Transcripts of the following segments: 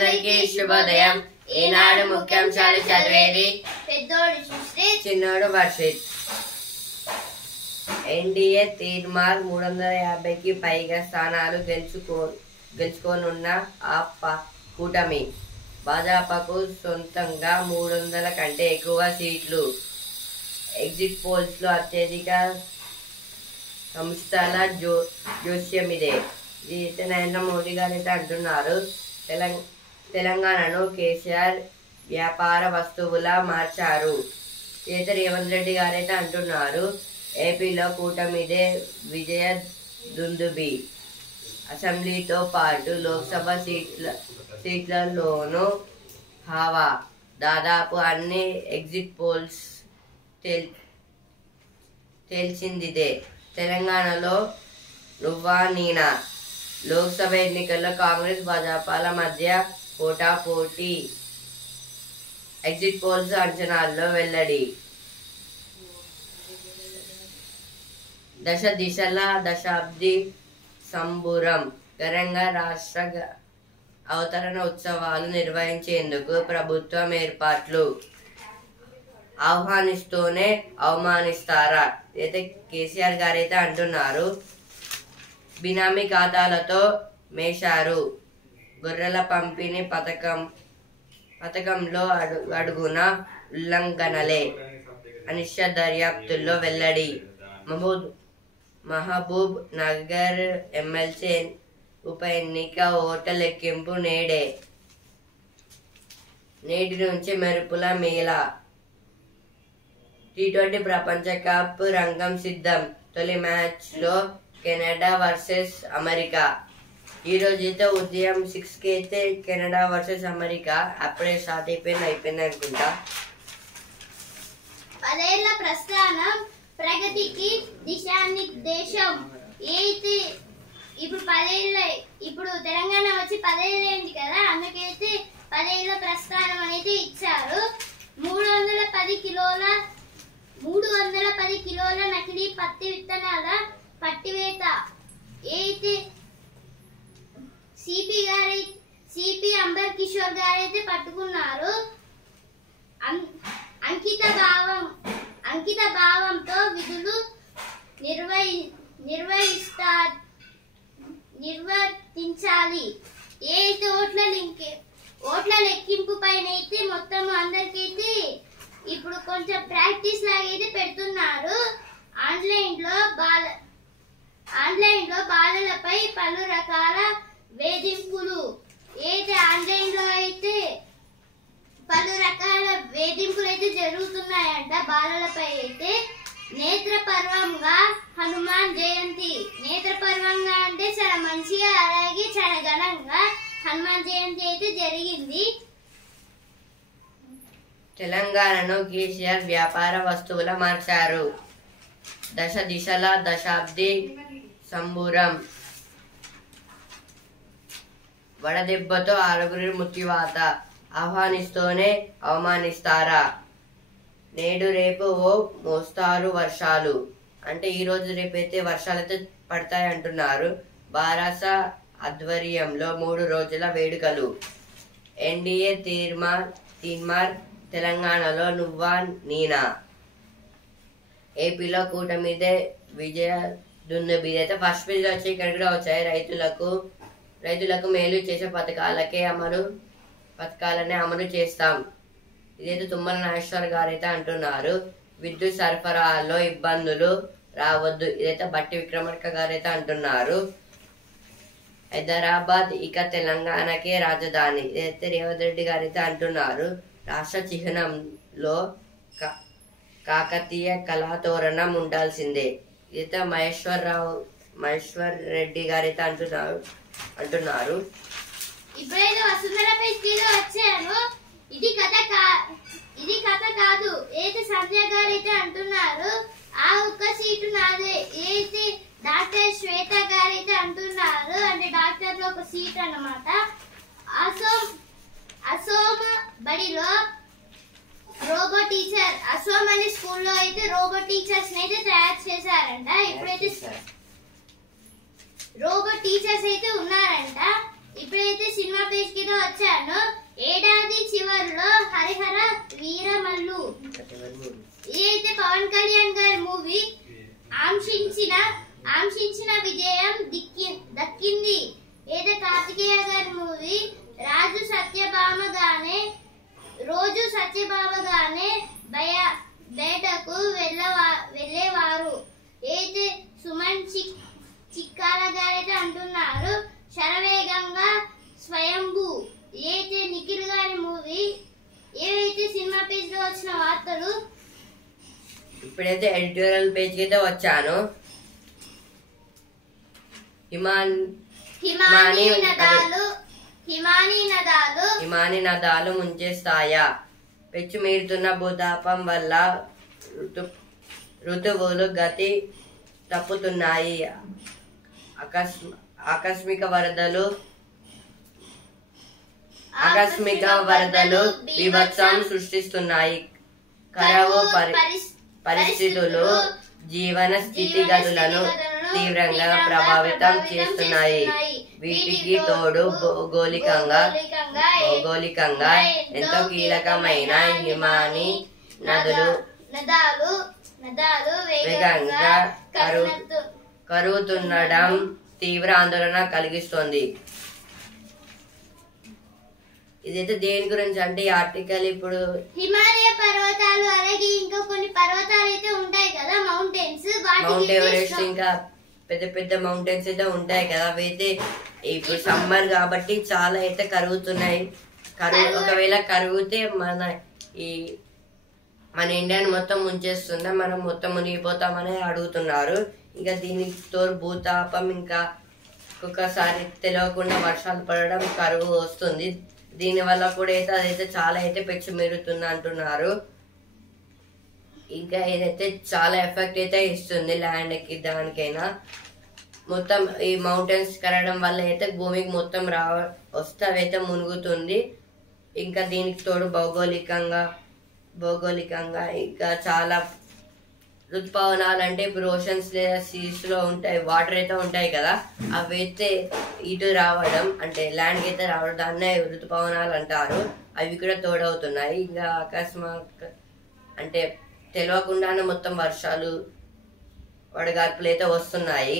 అందరికీ శుభోదయం. ఈనాడు ముఖ్యాంశాలు చదివేది పెద్దోడు సుశ్రీత్, చిన్నోడు వర్షిత్. ఎన్డీఏ తీర్మార్ 350కి పైగా స్థానాలు గెలుచుకోనున్న ఆ కూటమి. భాజపాకు సొంతంగా 300 కంటే ఎక్కువ సీట్లు. ఎగ్జిట్ పోల్స్ లో అత్యధిక సంస్థల జోస్యమిదే. ఇది నరేంద్ర మోడీ గారు అయితే అంటున్నారు. తెలంగాణను కేసీఆర్ వ్యాపార వస్తువులా మార్చారు. ఇదైతే రేవంత్ రెడ్డి గారైతే అంటున్నారు. ఏపీలో కూటమిదే విజయ దుందుబి. అసెంబ్లీతో పాటు లోక్సభ సీట్లలోనూ హావా. దాదాపు అన్ని ఎగ్జిట్ పోల్స్ తేల్చిందిదే. తెలంగాణలో నువ్వా నీనా. లోక్సభ ఎన్నికల్లో కాంగ్రెస్ భాజపాల మధ్య పోటాపోటీ. ఎగ్జిట్ పోల్స్ అంచనాల్లో వెల్లడి. దిశల దశాబ్ది సంబురం. ఘనంగా రాష్ట్ర అవతరణ ఉత్సవాలు నిర్వహించేందుకు ప్రభుత్వం ఏర్పాట్లు. ఆహ్వానిస్తూనే అవమానిస్తారా? అయితే కేసీఆర్ గారైతే అంటున్నారు. బినామీ ఖాతాలతో మేశారు. గొర్రెల పంపిణీ పథకంలో అడుగున ఉల్లంఘనలే. అనిశ్చిత దర్యాప్తుల్లో వెల్లడి. మహబూబ్ నగర్ ఎమ్మెల్సీ ఉప ఎన్నిక ఓట్ల లెక్కింపు నేటి నుంచి మెరుపుల మేళ. టీ20 ప్రపంచ కప్ రంగం సిద్ధం. తొలి మ్యాచ్ లో కెనడా వర్సెస్ అమెరికా. ఈ రోజు అయితే ఉదయం 6కి అయితే కెనడా వర్సెస్ అమెరికా అప్పుడే స్టార్ట్ అయిపోయింది అనుకుంటా. 10 ఏళ్ల ప్రస్థానం ప్రగతికి దిశానిర్దేశం. అయితే ఇప్పుడు తెలంగాణ వచ్చి 10 ఏళ్ళైంది కదా, అందుకైతే 10 ఏళ్ల ప్రస్థానం అనేది ఇచ్చారు. 310 కిలోల నకిలీ పత్తి విత్తనాల పట్టివేత. అయితే సిపి అంబర్ కిషోర్ గారైతే పట్టుకున్నారు. అంకిత భావంతో విధులు నిర్వర్తించాలి. ఏదైతే ఓట్ల లెక్కింపు పైన అయితే మొత్తం అందరికైతే ఇప్పుడు కొంచెం ప్రాక్టీస్ లాగైతే పెడుతున్నారు. ఆన్లైన్ లో బాలలపై పలు రకాల వేధింపులు. అయితే ఆన్లైన్ లో అయితే పలు రకాల వేధింపులు అయితే జరుగుతున్నాయంట బాలలపై. అయితే నేత్రపర్వంగా హనుమాన్ జయంతి. నేత్రపర్వంగా అంటే చాలా మంచిగా, అలాగే చాలా ఘనంగా హనుమాన్ జయంతి అయితే జరిగింది. తెలంగాణను కేసీఆర్ వ్యాపార వస్తువుల మార్చారు. దిశల దశాబ్ది సంబురం. వడదెబ్బతో 6 మృత్యువాత. ఆహ్వానిస్తూనే అవమానిస్తారా? నేడు రేపు ఓ మోస్తారు వర్షాలు. అంటే ఈ రోజు రేపైతే వర్షాలు అయితే పడతాయి అంటున్నారు. బారాస ఆధ్వర్యంలో 3 రోజుల వేడుకలు. ఎన్డీఏ తీర్మార్. తెలంగాణలో నువ్వా నీనా. ఏపీలో కూటమిదే విజయ దుందుబి. అయితే ఫస్ట్ పేజ్ వచ్చి ఇక్కడ కూడా వచ్చాయి. రైతులకు మేలు చేసే పథకాలనే అమలు చేస్తాం. ఇదైతే తుమ్మల నాగేశ్వర్ గారు అయితే అంటున్నారు. విద్యుత్ సరఫరాలో ఇబ్బందులు రావద్దు. ఇదైతే బట్టి విక్రమార్క గారు అయితే అంటున్నారు. హైదరాబాద్ ఇక తెలంగాణకే రాజధాని. ఇదైతే రేవంత్ రెడ్డి గారు అయితే అంటున్నారు. రాష్ట్ర చిహ్నంలో కాకతీయ కళాతోరణం ఉండాల్సిందే. ఇదైతే మహేశ్వర్ రెడ్డి గారు అయితే అంటున్నారు. ఇప్పుడైతే వసుంధర పేజీలో వచ్చాను. ఇది కథ కాదు. అయితే సంజయ్ గారు అయితే అంటున్నారు. ఆ ఒక్క సీటు నాదే. అయితే డాక్టర్ శ్వేత గారు అయితే అంటున్నారు. అంటే డాక్టర్ లో ఒక సీట్ అన్నమాట. అసోమ్ బడిలో రోబో టీచర్. అసోమ్ అనే స్కూల్లో అయితే రోబో టీచర్స్ అయితే తయారు చేశారంట. ఇప్పుడైతే రోబో టీచర్స్ అయితే ఉన్నారంట. ఇప్పుడైతే సినిమా పేజ్ కింద వచ్చాను. ఏడాది చివరిలో హరిహర వీరమల్లు, ఇదైతే పవన్ కళ్యాణ్ గారి మూవీ. ఆంక్షించిన విజయం దక్కింది. ఏదో కార్తికేయ గారి మూవీ. రోజు సత్యభామగానే బయటకు వెళ్ళేవారు. అయితే సుమన్ చిక్కాల గారైతే అంటున్నారు శరవేగంగా స్వయంభూ. ఏదైతే నిఖిల్ గారి మూవీ. ఏవైతే సినిమా పేజ్ లో వచ్చిన వార్తలు. ఇప్పుడైతే ఎడిటోరియల్ పేజ్ కి అయితే వచ్చాను. హిమాని నదాలు ముంచేస్తాయా? పెచ్చుమీరుతున్న భూతాపం వల్ల ఋతువులు గతి తప్పుతున్నాయి. ఆకస్మిక వరదలు విభత్సం సృష్టిస్తున్నాయి. కరువు పరిస్థితులు జీవన స్థితిగతులను తీవ్రంగా ప్రభావితం చేస్తున్నాయి. వీటికి తోడు భౌగోళికంగా ఎంతో కీలకమైన హిమాని నదులు వేగంగా కరుగుతుండడం తీవ్ర ఆందోళన కలిగిస్తోంది. ఇదైతే దేని గురించి అంటే ఈ ఆర్టికల్ ఇప్పుడు హిమాలయ పర్వతాలు అలాగే ఇంకా కొన్ని పర్వతాలు అయితే ఉంటాయి కదా, మౌంట్ ఎవరెస్ట్ ఇంకా పెద్ద పెద్ద మౌంటైన్స్ అయితే ఉంటాయి కదా, అవైతే ఇప్పుడు సమ్మర్ కాబట్టి చాలా అయితే కరుగుతున్నాయి. ఒకవేళ కరిగితే మన ఇండియాని మొత్తం ముంచేస్తుందా, మనం మొత్తం మునిగిపోతామని అడుగుతున్నారు. ఇంకా దీనికి తోడు భూతాపం, ఇంకా ఒక్కొక్కసారి తెలియకుండా వర్షాలు పడడం, కరువు వస్తుంది. దీని వల్ల కూడా అయితే అదైతే చాలా అయితే పెచ్చు మెరుగుతుంది అంటున్నారు. ఇంకా ఇదైతే చాలా ఎఫెక్ట్ అయితే ఇస్తుంది ల్యాండ్ కి, దానికైనా మొత్తం ఈ మౌంటైన్స్ కరగడం వల్ల అయితే భూమికి మొత్తం వస్తే అవైతే మునుగుతుంది. ఇంకా దీనికి తోడు భౌగోళికంగా ఇంకా చాలా ఋతుపవనాలు అంటే ఇప్పుడు ఓషన్స్ లేదా సీస్ లో ఉంటాయి, వాటర్ అయితే ఉంటాయి కదా, అవైతే ఇటు రావడం అంటే ల్యాండ్ కి అయితే రావడం, దాన్నే ఋతుపవనాలు అంటారు. అవి కూడా తోడవుతున్నాయి. ఇంకా అకస్మాత్ అంటే తెలియకుండానే మొత్తం వర్షాలు వడగాల్పులు అయితే వస్తున్నాయి.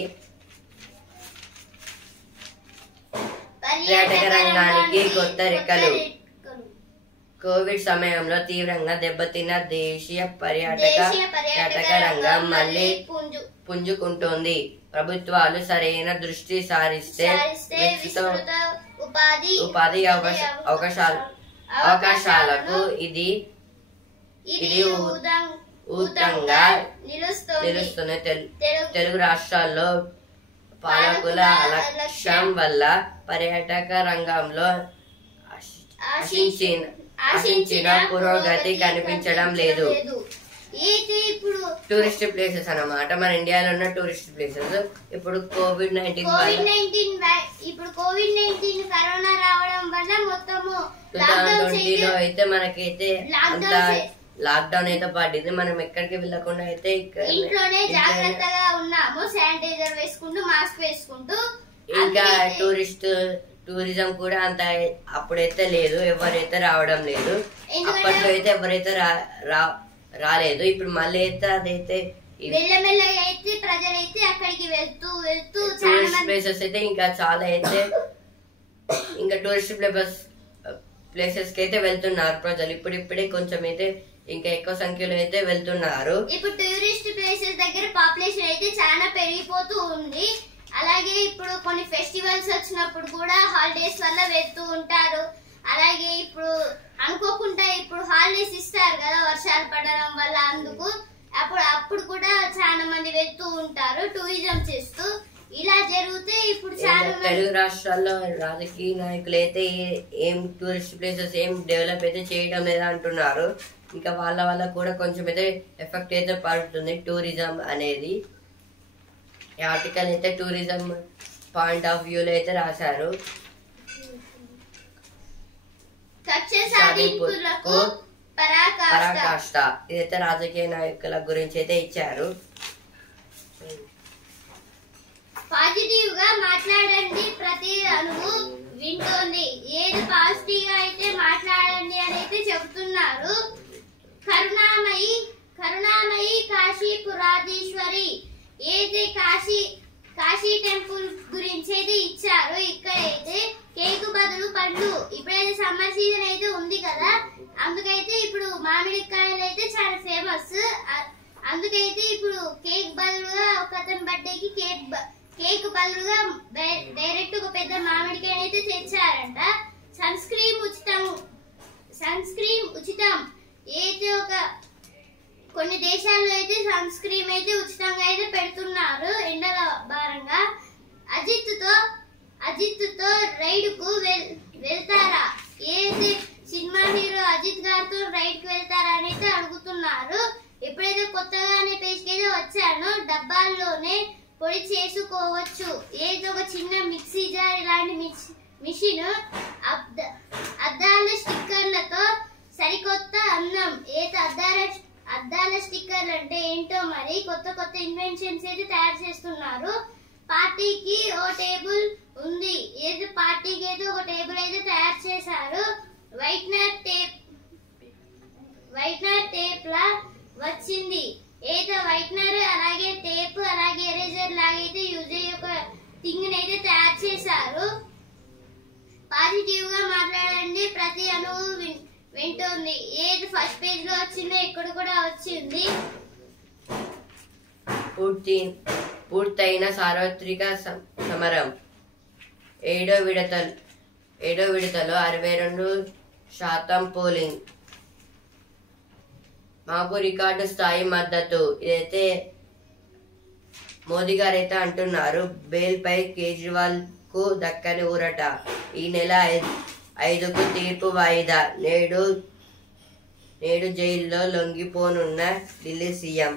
పర్యాటక రంగానికి కొత్త రెక్కలు. కోవిడ్ సమయంలో తీవ్రంగా దెబ్బతిన్న దేశీయ పర్యాటక రంగం మళ్ళీ పుంజుకుంటోంది. ప్రభుత్వాలు సరైన దృష్టి సారిస్తే ఉపాధి అవకాశాలకు ఇది ఊతంగా నిలుస్తుంది. తెలుగు రాష్ట్రాల్లో పాలకుల అలక్ష్యం వల్ల పర్యాటక రంగంలో ఆశించిన పురోగతి కనిపించడం లేదు. టూరిస్ట్ ప్లేసెస్ అన్నమాట, మన ఇండియాలో ఉన్న టూరిస్ట్ ప్లేసెస్ ఇప్పుడు కోవిడ్-19 కరోనా రావడం వల్ల మొత్తము 2020లో అయితే మనకైతే అంత లాక్డౌన్ అయితే పడింది. మనం ఎక్కడికి వెళ్ళకుండా అయితే ఇంట్లోనే జాగ్రత్తగా ఉన్నాము, శానిటైజర్ వేసుకుంటూ మాస్క్ వేసుకుంటూ. ఇంకా టూరిజం కూడా అంత అప్పుడైతే లేదు, ఎవరైతే రావడం లేదు. అప్పట్లో అయితే ఎవరైతే రాలేదు. ఇప్పుడు మళ్ళీ అయితే అదైతే మెల్లమెల్లగా అయితే ప్రజలైతే అక్కడికి వెళ్తూ టూరిస్ట్ ప్లేసెస్ అయితే ఇంకా చాలా అయితే ఇంకా టూరిస్ట్ ప్లేసెస్ కి అయితే వెళ్తున్నారు ప్రజలు. ఇప్పుడిప్పుడే కొంచెం అయితే ఇంకా ఎక్కువ సంఖ్యలో అయితే వెళ్తున్నారు. ఇప్పుడు టూరిస్ట్ ప్లేసెస్ దగ్గర పాపులేషన్ అయితే చాలా పెరిగిపోతూ ఉంది. అలాగే ఇప్పుడు కొన్ని ఫెస్టివల్స్ వచ్చినప్పుడు కూడా హాలిడేస్ వల్ల వెళ్తూ ఉంటారు. అలాగే ఇప్పుడు అనుకోకుండా ఇప్పుడు హాలిడేస్ ఇస్తారు కదా వర్షాలు పడడం వల్ల, అందుకు అప్పుడు కూడా చాలా మంది వెళ్తూ ఉంటారు టూరిజం చేస్తూ. ఇలా జరిగితే ఇప్పుడు చాలా తెలుగు రాష్ట్రాల్లో రాజకీయ నాయకులు అయితే ఏం టూరిస్ట్ ప్లేసెస్ ఏం డెవలప్ అయితే చేయడం లేదా అంటున్నారు. ఇంకా వాళ్ళ వల్ల కూడా కొంచెం అయితే ఎఫెక్ట్ అయితే పడుతుంది టూరిజం అనేది. ఈ ఆర్టికల్ అయితే టూరిజం పాయింట్ ఆఫ్ వ్యూలో అయితే రాశారు. పరాకాష్ట ఇదైతే రాజకీయ నాయకుల గురించి అయితే ఇచ్చారు. పాజిటివ్ గా మాట్లాడండి, ప్రతి అణువు వింటోంది. ఏది పాజిటివ్ గా అయితే మాట్లాడండి అని అయితే చెబుతున్నారు. కరుణామయి కరుణామయి కాశీపురాధీశ్వరి ఏది కాశీ టెంపుల్ గురించి అయితే ఇచ్చారు. ఇక్కడైతే కేక్ బదులు పండ్లు. ఇప్పుడైతే సమ్మర్ సీజన్ అయితే ఉంది కదా, అందుకైతే ఇప్పుడు మామిడికాయలు అయితే చాలా ఫేమస్. అందుకైతే ఇప్పుడు కేక్ బదులుగా ఒక అతని బర్త్డేకి కేక్ బదులుగా డైరెక్ట్ ఒక పెద్ద మామిడికాయ అయితే తెచ్చారంట. సన్ స్క్రీన్ ఉచితం అయితే కొన్ని దేశాల్లో అయితే సన్ స్క్రీన్ అయితే ఉచితంగా అయితే పెడుతున్నారు ఎండల భారంగా. అజిత్ తో రైడ్ కు వెళ్తారా? ఏది సినిమా హీరో అజిత్ గారితో రైడ్ కు వెళ్తారా అని అయితే అడుగుతున్నారు. ఎప్పుడైతే కొత్తగానే పేజ్కి అయితే వచ్చానో డబ్బాల్లోనే పొడి చేసుకోవచ్చు. ఏదో ఒక చిన్న మిక్సీ జార్ ఇలాంటి మిషన్ అద్దాల స్టిక్కర్లతో సరికొత్త అన్నం. అద్దాల స్టిక్కర్లు అంటే ఏంటో మరి కొత్త ఇన్వెన్షన్స్ అయితే తయారు చేస్తున్నారు. పార్టీకి ఓ టేబుల్ ఉంది. ఏదో పార్టీకి అయితే ఒక టేబుల్ అయితే తయారు చేశారు. వైట్నర్ టేప్ లా వచ్చింది. ఏదో వైట్నర్ అలాగే టేప్ అలాగే ఎరేజర్ లాగైతే యూజ్ అయ్యే ఒక థింగ్ అయితే తయారు చేశారు. పాజిటివ్ గా మాట్లాడండి, ప్రతి అణువు వింటోంది. ఏది ఫస్ట్ పేజ్ లో వచ్చిందో ఇక్కడ కూడా వచ్చింది. పూర్తయిన సార్వత్రిక సమరం ఏడో విడతలో 62% పోలింగ్. మాకు రికార్డు స్థాయి మద్దతు. ఇదైతే మోదీ గారు అయితే అంటున్నారు. బెయిల్ పై కేజ్రీవాల్ కు దక్కని ఊరట. ఈ నెల 5కు తీర్పు వాయిదా. నేడు జైల్లో లొంగిపోనున్న ఢిల్లీ సీఎం.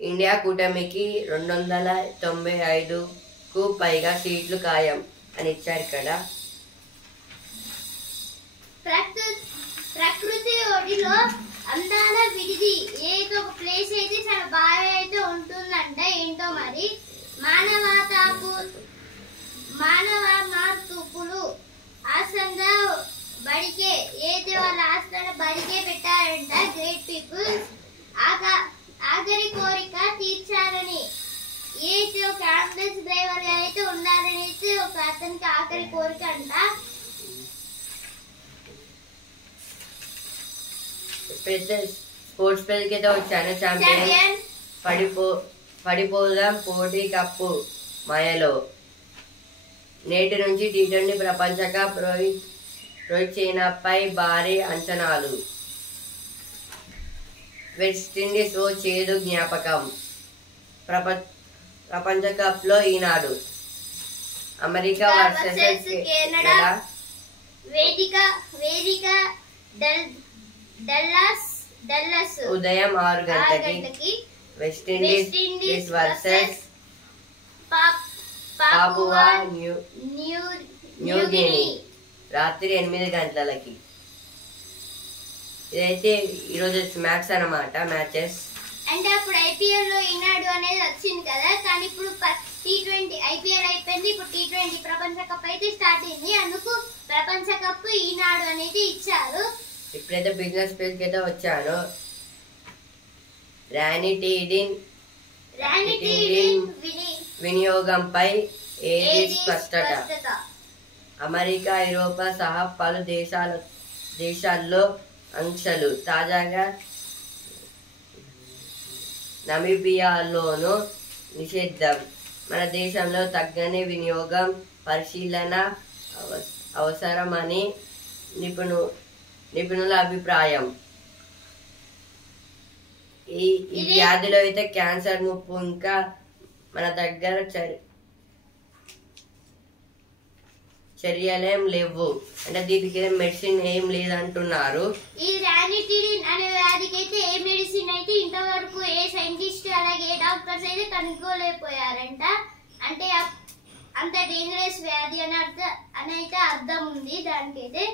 ఇండియా కూటమికి 295కు పైగా సీట్లు ఖాయం అని ఇచ్చారు ఇక్కడ. ప్రకృతి ఒడిలో అందాల విడిది. ఏదో ఒక ప్లేస్ అయితే చాలా బాగా అయితే ఉంటుందంట. ఏంటో మరి మానవ మార్పులు ఆసంద బడికే ఏదో వాళ్ళ ఆసన బడికే పెట్టారంట. గ్రేట్ పీపుల్స్ ఆఖరి కోరిక తీర్చాలని. ఏదో ఒక అంబులెన్స్ డ్రైవర్ అయితే ఉండాలని అయితే ఒక అతనికి ఆఖరి కోరిక అంట. స్పోర్ట్స్ పేజ్కి అయితే వచ్చాను. ఛాంపియన్ పడిపోదాం పోటీ కప్పు మాయలో. నేటి నుంచి టీ20 ప్రపంచ కప్. రోహిత్ చైనాపై భారీ అంచనాలు. వెస్టిండీస్ ఓ చేదు జ్ఞాపకం. ప్రపంచ కప్ లో ఈనాడు అమెరికా వర్సెస్ కెనడా. వేదిక డల్లాస్ ఉదయం 6 గంటలకి. వెస్టిండీస్ వర్సెస్ పాపువా న్యూ గిని రాత్రి 8 గంటలకి. ఇదైతే ఈరోజు మ్యాచ్ అన్నమాట. మ్యాచెస్ అంటే అప్పుడు ఐపీఎల్ లో ఈనాడు అనేది వచ్చింది కదా, కానీ ఇప్పుడు టీ20 ఐపీఎల్ అయిపోయింది. ఇప్పుడు టీ20 ప్రపంచ కప్ అయితే స్టార్ట్ అయింది. అందుకు ప్రపంచ కప్ ఈనాడు అనేది ఇచ్చారు. ఇప్పుడైతే బిజినెస్ పేజ్ కి అయితే వచ్చాను. రాణి టీడిన్ వినియోగంపై ఏది స్పష్టత. అమెరికా, ఐరోపా సహా పలు దేశాల్లో ఆంక్షలు. తాజాగా నమీబియాలోనూ నిషేధం. మన దేశంలో తగ్గని వినియోగం పరిశీలన అవసరమని నిపుణుల అభిప్రాయం. ఈ వ్యాధిలో అయితే క్యాన్సర్ ముప్పు ఇంకా మన దగ్గర చర్యలేం లేవు. అంటే దీనికి మెడిసిన్ ఏం లేదంటున్నారు. ఈ రానిటిడిన్ అనే వ్యాధికి అయితే ఏ మెడిసిన్ అయితే ఇంతవరకు ఏ సైంటిస్ట్ అలాగే ఏ డాక్టర్స్ అయితే కనుక్కోలేకపోయారంట. అంటే అంత డేంజరస్ వ్యాధి అని అయితే అర్థం ఉంది దానికైతే.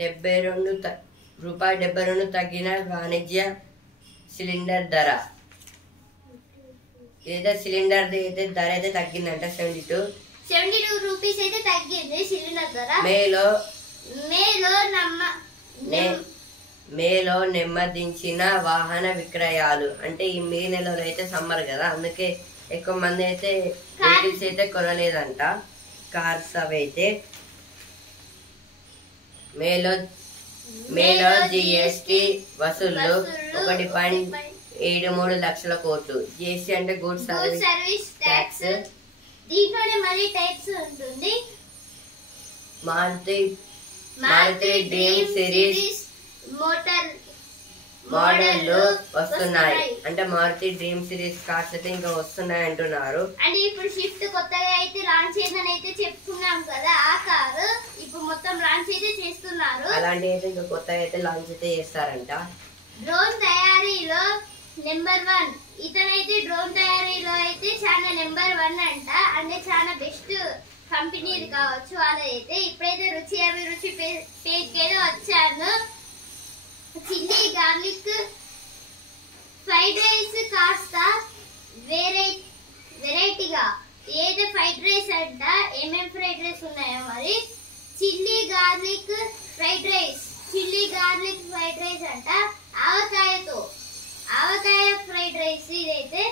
₹72 తగ్గిన వాణిజ్య సిలిండర్ ధర. ఇదైతే సిలిండర్ అయితే ధర అయితే తగ్గిందంట. 72 రూపీస్ అయితే తగ్గింది సిలిండర్ ధర. మేలో నెమ్మ మేలో నెమ్మదించిన వాహన విక్రయాలు. అంటే ఈ మే నెలలో అయితే సమ్మర్ కదా, అందుకే ఎక్కువ మంది అయితే వెహికల్స్ అయితే కొనలేదంట, కార్స్ అవి అయితే. మేలో జిఎస్టి వసూళ్లు 1.73 లక్షల కోట్లు. జిఎస్టి అంటే గుడ్స్ సర్వీస్ ట్యాక్స్. దీంట్లోనే మళ్ళీ టైప్స్ ఉంటుంది. మారుతి డ్రీమ్ సిరీస్ మోడళ్లు వస్తున్నాయి. అంటే మారుతి డ్రీమ్ సిరీస్ కార్స్ అయితే ఇంకా వస్తున్నాయి అంటున్నారు. అంటే ఇప్పుడు షిఫ్ట్ కొత్తగా అయితే లాంచ్ అయిందని అయితే చెప్పుకున్నాం కదా, ఆ కారు ఇప్పుడు మొత్తం లాంచ్ అయితే చేస్తున్నారు. అలాంటి అయితే ఇంకా కొత్తగా అయితే లాంచ్ అయితే చేస్తారంట. డ్రోన్ తయారీలో నెంబర్ 1 ఇతనైతే డ్రోన్ తయారీలో అయితే చాలా నెంబర్ 1 అంట. అంటే చాలా బెస్ట్ కంపెనీ కావచ్చు వాళ్ళైతే. ఇప్పుడైతే రుచి అభిరుచి పేజ్ ఏదో వచ్చాను. చిల్లీ గార్లిక్ ఫ్రైడ్ రైస్ కాస్త వెరైటీగా ఏదో ఫ్రైడ్ రైస్ అంట. ఏమేం ఫ్రైడ్ రైస్ ఉన్నాయో మరి. చిల్లీ గార్లిక్ ఫ్రైడ్ రైస్ అంట. ఆవకాయ ఫ్రైడ్ రైస్. ఇదైతే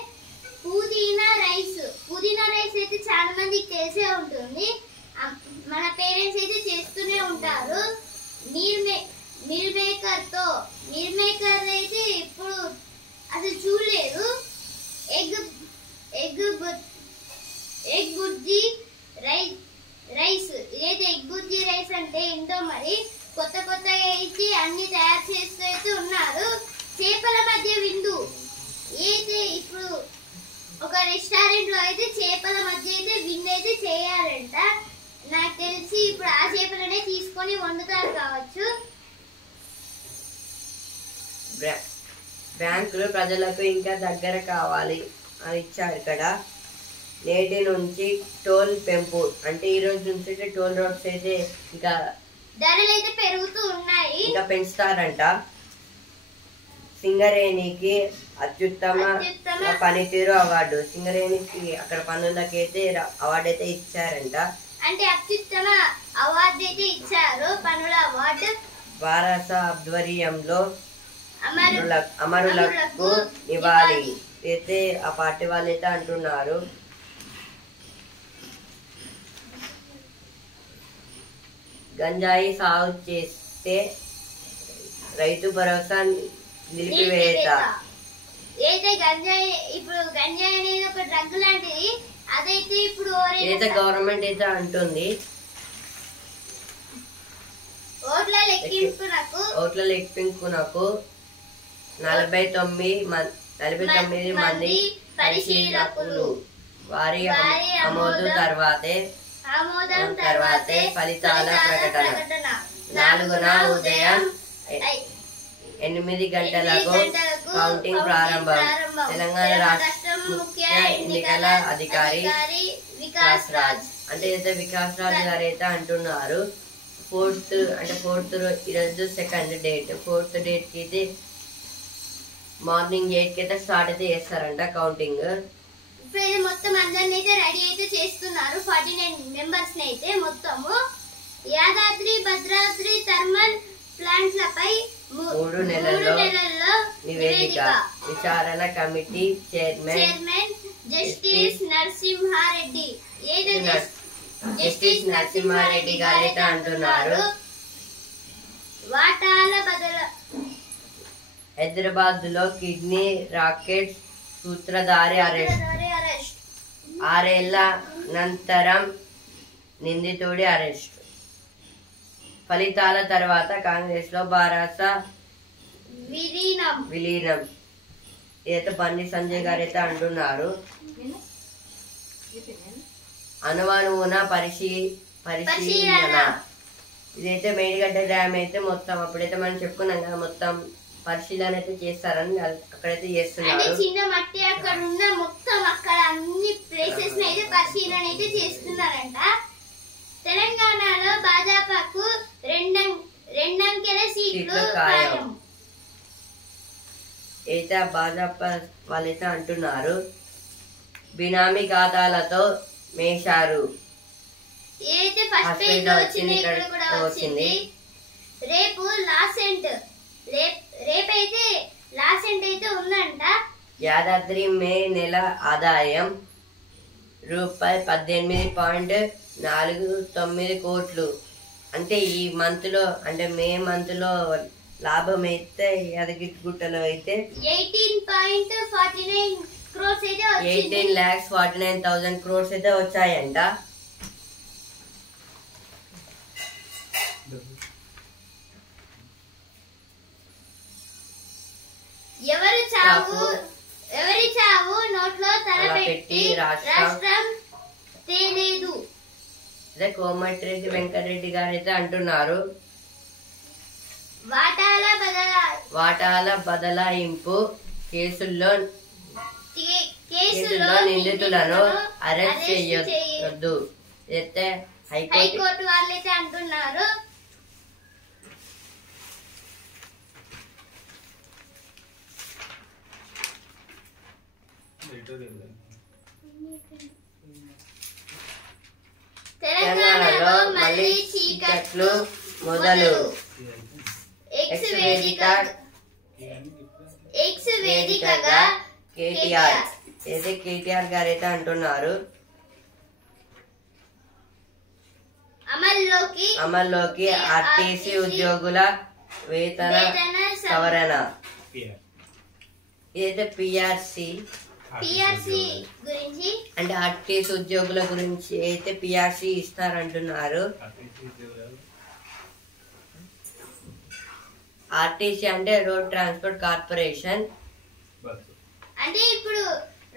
పుదీనా రైస్ అయితే చాలా మందికి తెలిసే ఉంటుంది. మన పేరెంట్స్ అయితే చేస్తూనే ఉంటారు. మిల్ మేకర్ అయితే ఇప్పుడు అసలు చూడలేదు. Egg bhurji rice. ఇదైతే ఎగ్ బుర్జీ రైస్ అంటే ఏంటో మరి. కొత్త అయితే అన్ని తయారు చేస్తూ అయితే ఉన్నారు. చేపల మధ్య విందు. అయితే ఇప్పుడు ఒక రెస్టారెంట్ లో అయితే చేపల మధ్య అయితే విందు అయితే చేయాలంట. నాకు తెలిసి ఇప్పుడు ఆ చేపలనే తీసుకొని వండుతారు కావచ్చు. బ్యాంకులు ప్రజలకు ఇంకా దగ్గర కావాలి అని ఇచ్చారు ఇక్కడ. నేటి నుంచి టోల్ పెంపు. అంటే ఈ రోజు నుంచి అయితే టోల్ రోడ్స్ అయితే ఇంకా ధరలు అయితే పెరుగుతూ ఉన్నాయి, ఇంకా పెంచుతారంట. సింగరేణికి అత్యుత్తమ పనితీరు అవార్డు. సింగరేణికి అక్కడ పనులకి అయితే అవార్డు అయితే ఇచ్చారంట. అంటే అత్యుత్తమ అవార్డు అయితే ఇచ్చారు, పనుల అవార్డు. వారస ఆధ్వర్యంలో అమరులకు నివాళి అయితే ఆ పార్టీ వాళ్ళు అయితే అంటున్నారు. గంజాయి సాగు చేస్తే రైతు భరోసా నిలిపివేత. అయితే గంజాయి అనేది ఒక డ్రగ్ లాంటిది. అదైతే ఇప్పుడు గవర్నమెంట్ అయితే అంటుంది. ఓట్ల లెక్కింపునకు 49 మంది పరిశీలకులు. వారి ఆమోదం తర్వాతే ఫలితాల ప్రకటన. 4న ఉదయం 8 గంటలకు కౌంటింగ్ ప్రారంభం. తెలంగాణ రాష్ట్ర ముఖ్య ఎన్నికల అధికారి వికాస్ రాజ్. అంటే వికాస్ రాజ్ గారు అయితే అంటున్నారు. 4th ఈరోజు 2nd డేట్. 4th డేట్ కి అయితే మార్నింగ్ 8 కి అయితే స్టార్ట్ అయితే చేస్తారంట కౌంటింగ్. ఇప్పుడు మొత్తం అందరిని అయితే రెడీ అయితే చేస్తున్నారు. 49 మెంబర్స్ అయితే మొత్తము. యాదాద్రి భద్రాద్రి థర్మల్ ప్లాంట్లపై 3 నెలల్లో నివేదిక. విచారణ committee chairman justice Narasimha Reddy. Justice Narasimha Reddy garu అయితే అంటున్నారు. వాటాల బదులు హైదరాబాద్ లో కిడ్నీ రాకెట్ సూత్రధారి అరెస్ట్. 6 ఏళ్ల అనంతరం నిందితుడి అరెస్ట్. ఫలితాల తర్వాత కాంగ్రెస్ లో భారత విలీనం. ఇదైతే బండి సంజయ్ గారు అయితే అంటున్నారు. అనువనువున పరిశీలన. ఇదైతే మేడిగడ్డ డ్యామ్ అయితే మొత్తం అప్పుడైతే మనం చెప్పుకున్నాం కదా, మొత్తం పరిశీలన అయితే చేస్తారని అక్కడైతే చేస్తున్నారు. చిన్న మట్టి అక్కడ ఉన్న మొత్తం అక్కడ అన్ని ప్లేసెస్ అయితే పరిశీలన అయితే చేస్తున్నారంట. తెలంగాణలో భాజపాకు 2 అంకెల సీట్లు ఖాయం. అయితే భాజపా వాళ్ళైతే అంటున్నారు. బినామీ ఖాతాలతో మేశారు. ఏదైతే ఫస్ట్ పేజ్ లో వచ్చింది ఇక్కడ కూడా వచ్చింది. రేపు లాసెంట్ రేపైతే లాసెంట్ అయితే ఉందంట. యాదాద్రి మే నెల ఆదాయం ₹18.49 కోట్లు. అంటే ఈ మంత్ లో అంటే మే మంత్ లో లాభం అయితే యాదగిరిగుట్టలో అయితే 18.49 crores అయితే వచ్చింది. 18,49,000 crores అయితే వచ్చాయంట. ఎవరి చావు నోట్లో తలపెట్టి రాష్ట్రం తేలేదు. అదే కోమటిరెడ్డి వెంకటరెడ్డి గారు అయితే అంటున్నారు. వాటాల బదలాయింపు కేసుల్లో నిందితులను అరెస్ట్ చేయొద్దు అయితే హైకోర్టు వాళ్ళైతే అంటున్నారు. తెలంగాణలో మళ్ళీ చీకట్లు మొదలు. ఎక్స్ వేదికగా కేటీఆర్ గారు అయితే అంటున్నారు. అమల్లోకి ఆర్టీసీ ఉద్యోగుల వేతన సవరణ. ఇదైతే పిఆర్సి గురించి అంటే ఆర్టీసీ ఉద్యోగుల గురించి అయితే పిఆర్సి ఇస్తారంటున్నారు. ఆర్టీసీ అంటే రోడ్ ట్రాన్స్పోర్ట్ కార్పొరేషన్. అంటే ఇప్పుడు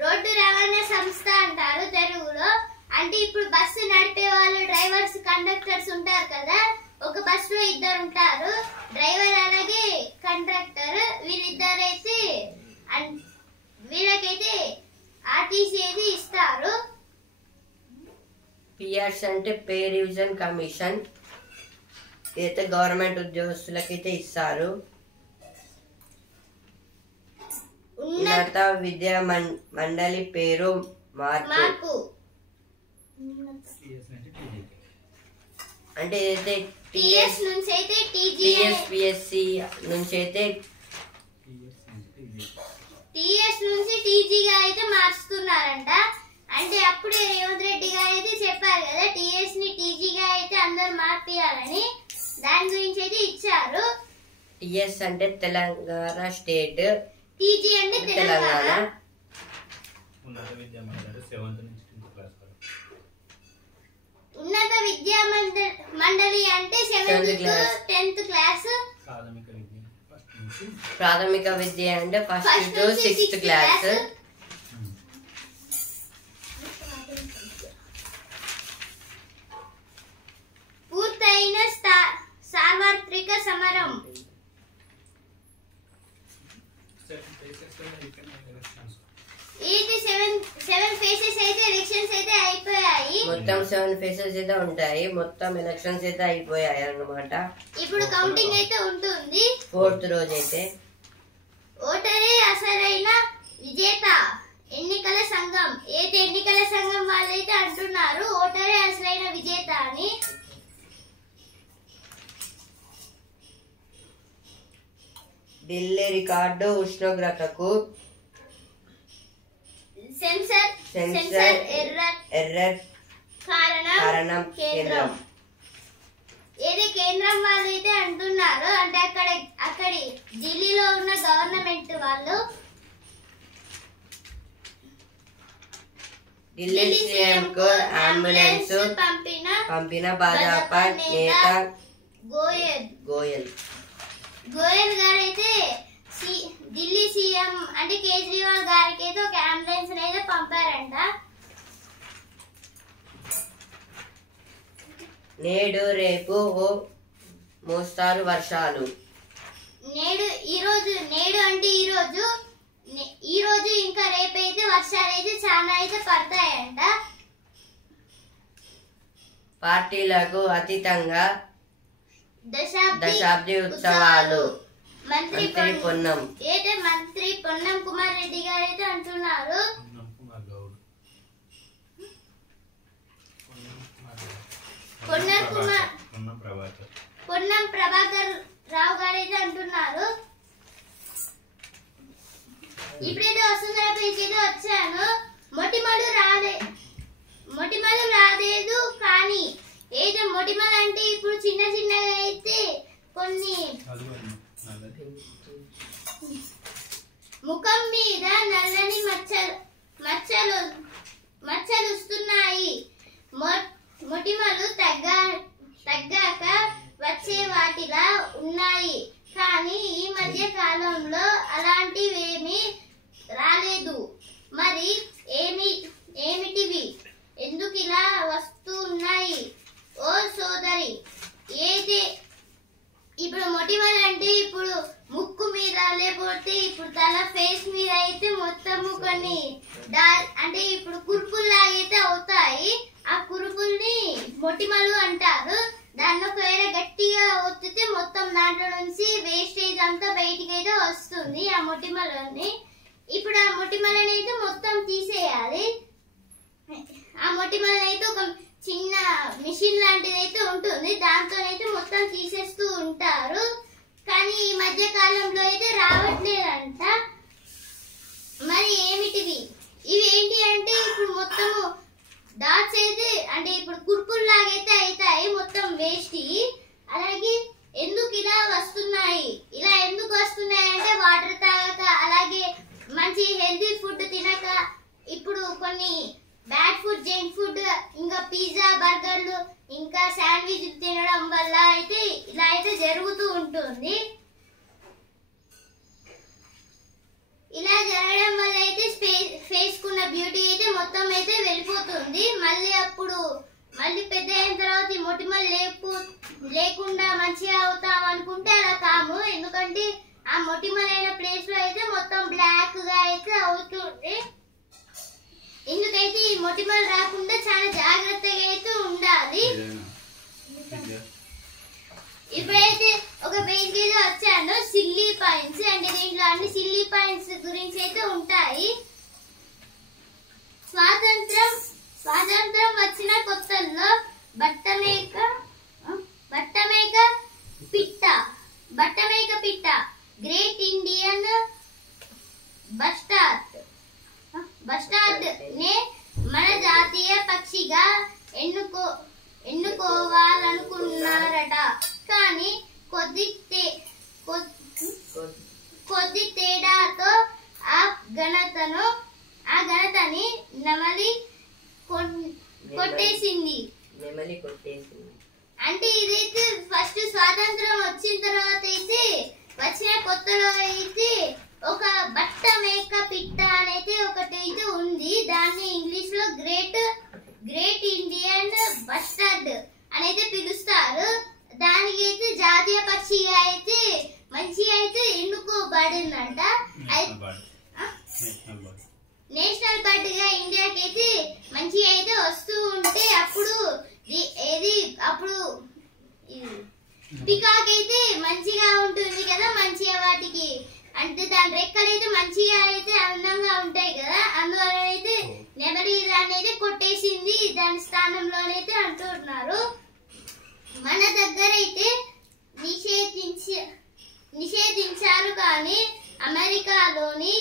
రోడ్డు రవాణా సంస్థ అంటారు తెలుగులో. అంటే ఇప్పుడు బస్సు నడిపే వాళ్ళు డ్రైవర్స్ కండక్టర్స్ ఉంటారు కదా. ఒక బస్ లో ఇద్దరు ఉంటారు, డ్రైవర్ అలాగే కండక్టర్. వీళ్ళిద్దరైతే వీళ్ళకైతే ఆర్టీసీ అయితే ఇస్తారు. పిఆర్సి అంటే పే రివిజన్ కమిషన్. ఇదైతే గవర్నమెంట్ ఉద్యోగస్తులకైతే ఇస్తారు. ఉన్నత విద్యా మండలి పేరు మార్పు. అంటే ఏదైతే టిఎస్ నుంచి అయితే టీజీ, పిఎస్సి నుంచి అయితే టిఎస్ నుంచి టీజీగా అయితే మార్చుతున్నారంట. అంటే అప్పుడే రేవంత్ రెడ్డి గారు అయితే చెప్పారు కదా టిఎస్ ని టీజీగా అయితే అందరూ మార్పియాలని. దాని గురించి అయితే ఇచ్చారు. టిఎస్ అంటే తెలంగాణ స్టేట్, టీజీ అంటే తెలంగాణ. ఉన్నత విద్యా మండలి అంటే 7th to 10th క్లాస్. ప్రాథమిక విద్య అంటే 1st to 6th క్లాస్. పూర్తయిన సార్వత్రిక సమరం. ఇది 7 ఫేసెస్ అయితే ఎలక్షన్స్ అయితే అయిపోయాయి. మొత్తం 7 ఫేసెస్ అయితే ఉంటాయి. మొత్తం ఎలక్షన్స్ అయితే అయిపోయాయి అన్నమాట. ఇప్పుడు కౌంటింగ్ అయితే ఉంటుంది. 4th రోజు అయితే ఓటరే అసలైన విజేత. ఎన్నికల సంఘం ఎన్నికల సంఘం వాళ్ళైతే అంటున్నారు ఓటరే అసలైన విజేత అని. ఢిల్లీ రికార్డు ఉష్ణోగ్రతకు సెన్సర్ ఎర్రర్ కారణం కేంద్రం. ఏది కేంద్రం వాళ్ళు అయితే అంటున్నారు. అంటే అక్కడి ఢిల్లీలో ఉన్న గవర్నమెంట్ వాళ్ళు ఢిల్లీ సీఎం కు అంబులెన్స్ పంపిన భాజపా నేత గోయల్ గారు అయితే ఢిల్లీ సీఎం అంటే కేజ్రీవాల్ గారికి అయితే ఒక అంబులెన్స్ అయితే పంపారంట. నేడు రేపు ఓ మోస్తారు వర్షాలు. నేడు అంటే ఈ రోజు ఇంకా రేపైతే వర్షాలు అయితే చాలా అయితే పడతాయంట. పార్టీలకు అతీతంగా దశాబ్ది ఉత్సవాలు. మంత్రి పొన్నం కుమార్ రెడ్డి గారు అయితే అంటున్నారు. పొన్నం ప్రభాకర్ రావు గారు అయితే అంటున్నారు. ఇప్పుడైతే వసుంధర పేజీకి అయితే వచ్చాను. మొటిమలు రాలేదు కానీ ఏదో మొటిమలు అంటే ఇప్పుడు చిన్న చిన్నగా అయితే కొన్ని ముఖం మీద నల్లని మచ్చలు వస్తున్నాయి. మొటిమలు తగ్గాక వచ్చే వాటిలా ఉన్నాయి కానీ ఈ మధ్య కాలంలో అలాంటివేమీ రాలేదు. మరి ఏమిటివి? ఎందుకు ఇలా వస్తున్నాయి? ఓ సోదరి, అయితే ఇప్పుడు మొటిమలు అంటే ఇప్పుడు ముక్కు మీద లేకపోతే ఇప్పుడు తల ఫేస్ మీద అయితే మొత్తము కొన్ని అంటే ఇప్పుడు కురుపుల్లాగా అయితే అవుతాయి. ఆ కురుపుల్ని మొటిమలు అంటారు. దాన్ని ఒకవేళ గట్టిగా ఒత్తితే మొత్తం దాంట్లో నుంచి వేస్టేజ్ అంతా బయటికి అయితే వస్తుంది ఆ మొటిమలని. ఇప్పుడు ఆ మొటిమలని అయితే మొత్తం తీసేయాలి. ఆ మొటిమలని అయితే ఒక చిన్న మిషన్ లాంటిది అయితే ఉంటుంది, దాంతోనైతే మొత్తం తీసేస్తూ ఉంటారు. కానీ ఈ మధ్య కాలంలో అయితే రావట్లేదంట. మరి ఏమిటివి? ఇవి ఏంటి అంటే ఇప్పుడు మొత్తము డాట్స్ అయితే అంటే ఇప్పుడు కుర్పుల్లాగైతే అవుతాయి మొత్తం వేస్ట్. అలాగే ఎందుకు ఇలా వస్తున్నాయి? ఇలా ఎందుకు వస్తున్నాయి అంటే వాటర్ తాగక, అలాగే మంచి హెల్తీ ఫుడ్ తినక, ఇప్పుడు కొన్ని బ్యాడ్ ఫుడ్, జంక్ ఫుడ్, ఇంకా పిజ్జా, బర్గర్లు, ఇంకా శాండ్విచ్ తినడం వల్ల అయితే ఇలా అయితే జరుగుతూ ఉంటుంది. ఇలా జరగడం వల్ల అయితే ఫేస్ కున్న బ్యూటీ అయితే మొత్తం అయితే వెళ్ళిపోతుంది. మళ్ళీ పెద్ద అయిన తర్వాత ఈ మొటిమలు లేకుండా మంచిగా అవుతాం అనుకుంటే అలా కాము. ఎందుకంటే ఆ మొటిమలైన ప్లేస్ లో అయితే మొత్తం బ్లాక్ గా అయితే అవుతుంది. ఎందుకైతే ఈ మొటిమలు రాకుండా చాలా జాగ్రత్తగా అయితే ఉండాలి. ఇప్పుడైతే ఒక పేజ్ మీద వచ్చాను, సిల్లీ పాయింట్స్. అంటే దీంట్లో అన్ని సిల్లీ పాయింట్స్ గురించి అయితే ఉంటాయి. స్వాతంత్రం వచ్చిన కొత్తల్లో బట్టమేక పిట్ట, గ్రేట్ ఇండియన్ బస్టార్డ్ నే మన జాతీయ పక్షిగా ఎన్నుకోవాలనుకున్నారట. కానీ కొద్ది తేడాతో ఆ ఘనతని నెమలి కొట్టేసింది. అంటే ఇదైతే ఫస్ట్ స్వాతంత్రం వచ్చిన తర్వాత అయితే వచ్చిన కొత్తలో అయితే ఒక బట్ట మేక పిట్ట అనేది ఒకటి అయితే ఉంది. దాన్ని ఇంగ్లీష్ లో గ్రేట్ ఇండియన్ బస్టర్డ్ అనేది పిలుస్తారు. దానికి అయితే జాతీయ పక్షిగా అయితే మంచిగా అయితే ఎన్నుకోబడిందంట. నేషనల్ బర్డ్ గా ఇండియాకి అయితే మంచిగా అయితే వస్తూ ఉంటే అప్పుడు పికాక్ అయితే మంచిగా ఉంటుంది కదా, మంచిగా వాటికి అంటే దాని రెక్కలు అయితే మంచిగా అయితే అందంగా ఉంటాయి కదా, అందువల్ల అయితే నెమలి దాన్ని అయితే కొట్టేసింది దాని స్థానంలోనైతే అంటున్నారు. మన దగ్గర అయితే నిషేధించారు కానీ అమెరికాలోని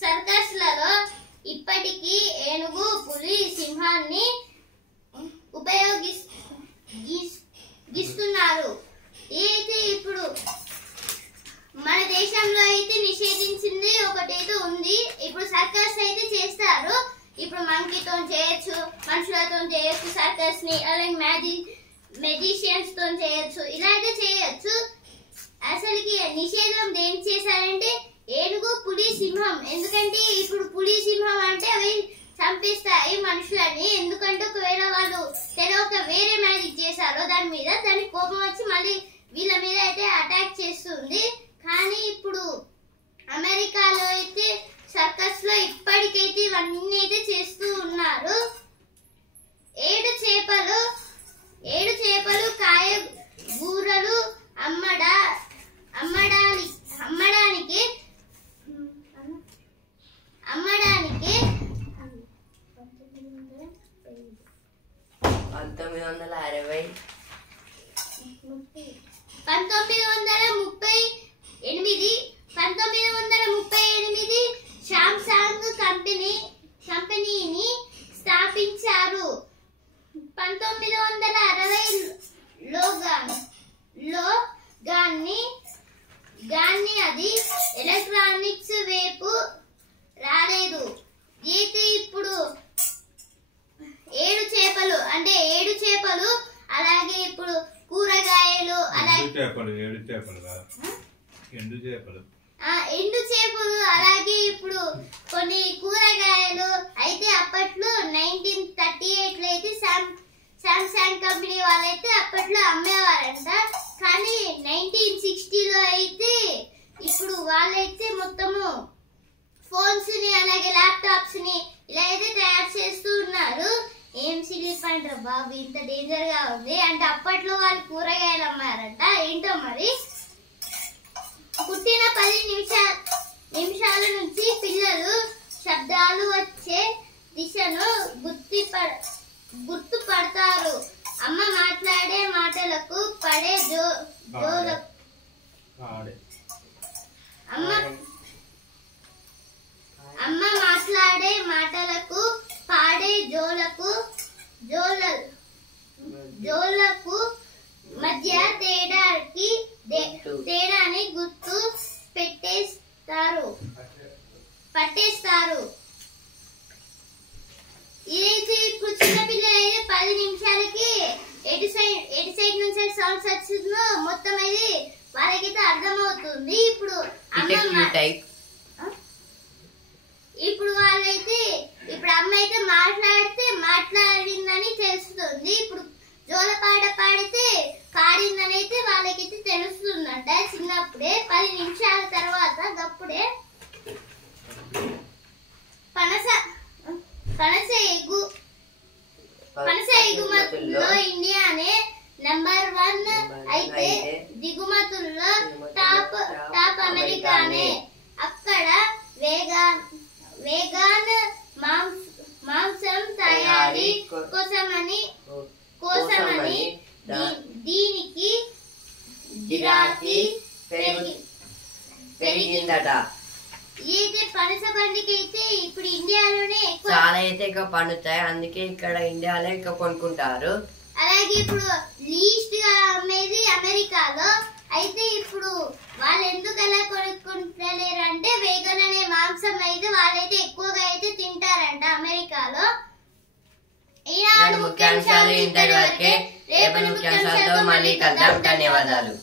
సర్కస్లలో ఇప్పటికీ ఏనుగు, పులి, సింహాన్ని ఉపయోగిస్తున్నారు. అయితే ఇప్పుడు మన దేశంలో అయితే నిషేధించింది ఒకటైతే ఉంది. ఇప్పుడు సర్కస్ అయితే చేస్తారు. ఇప్పుడు మంకీతో చేయొచ్చు, మనుషులతో చేయొచ్చు సర్కస్ ని, అలాగే మెజిషియన్స్ తో చేయొచ్చు, ఇలా అయితే చేయొచ్చు. అసలుకి నిషేధం దేనికి చేశారంటే ఏనుగు, పులి, సింహం. ఎందుకంటే ఇప్పుడు పులి, సింహం అంటే అవి చంపేస్తాయి మనుషులని. ఎందుకంటే ఒకవేళ వాళ్ళు తెలియక వేరే మ్యాజిక్ చేశారో దాని మీద, దాని కోపం వచ్చి మళ్ళీ వీళ్ళ మీద అయితే అటాక్ చేస్తుంది. కానీ ఇప్పుడు అమెరికాలో అయితే సర్కస్ లో ఇప్పటికైతే ఇవన్నీ అయితే చేస్తూ ఉన్నారు. 7 చేపలు కాయ గూరలు అమ్మడానికి 1938 శాంసంగ్ కంపెనీని స్థాపించారు. 1960లో గాని అది ఎలక్ట్రానిక్స్ వైపు రాలేదు. అయితే ఇప్పుడు ఏడు చేపలు అలాగే ఇప్పుడు కూరగాయలు ఎండు చేపలు అలాగే ఇప్పుడు కొన్ని కూరగాయలు అయితే అప్పట్లో 1938 లో అయితే సామ్సంగ్ కంపెనీ వాళ్ళైతే అప్పట్లో అమ్మేవారంట. కానీ 1960లో అయితే ఇప్పుడు వాళ్ళైతే మొత్తము ఫోన్స్ ని అలాగే ల్యాప్టాప్స్ ని ఇలా అయితే తయారు చేస్తూ ఉన్నారు. ఏం స్లీప్ అంటారు బాబు, ఇంత డేంజర్ గా ఉంది అంటే అప్పట్లో వాళ్ళు కూరగాయలు అమ్మారంట. ఏంటో మరి. పుట్టిన 10 నిమిషాల నుంచి పిల్లలు శబ్దాలు వచ్చే దిశను గుర్తుపడతారు. అమ్మ మాట్లాడే మాటలకు పడే జోలకు అమ్మ మాట్లాడే మాటలకు పాడే జోలకు మధ్య తేడాని గుర్తు పట్టేస్తారు. ఇదైతే ఇప్పుడు చిన్న పిల్లలైతే 10 నిమిషాలకి ఎటు సైడ్ నుంచి సౌండ్స్ వచ్చిందో మొత్తం అయితే వాళ్ళకైతే అర్థమవుతుంది. ఇప్పుడు వాళ్ళైతే అమ్మ అయితే మాట్లాడిందని తెలుస్తుంది. ఇప్పుడు జోలపాట పాడితే పాడిందని అయితే వాళ్ళకైతే తెలుస్తుందంట చిన్నప్పుడే. 10 నిమిషాల తర్వాత అప్పుడే పనస ఎగుమతుల్లో ఇండియానే నెంబర్ 1 అయితే దిగుమతుల్లో టాప్ అమెరికానే. అక్కడ వేగాన్ మాంసం తయారీ కోసమని దీనికి గిరాకీ పెరిగిందట. అయితే పనస పండుగ అయితే ఇప్పుడు ఇండియాలోనే చాలా అయితే ఎక్కువ పండుతాయి, అందుకే ఇక్కడ ఇండియాలో ఎక్కువ కొనుక్కుంటారు. అలాగే ఇప్పుడు లీస్ట్ గా అమ్మేది అమెరికాలో. అయితే ఇప్పుడు వాళ్ళు ఎందుకు అలా కొనుక్కుంటలేరు అంటే వేగన్ అనే మాంసం అయితే వాళ్ళైతే ఎక్కువగా అయితే తింటారంట అమెరికాలో. ఈనాడు ముఖ్యాంశాలు ఇంతవరకే. రేపటి ముఖ్యాంశాలతో మళ్ళీ కలుద్దాం. ధన్యవాదాలు.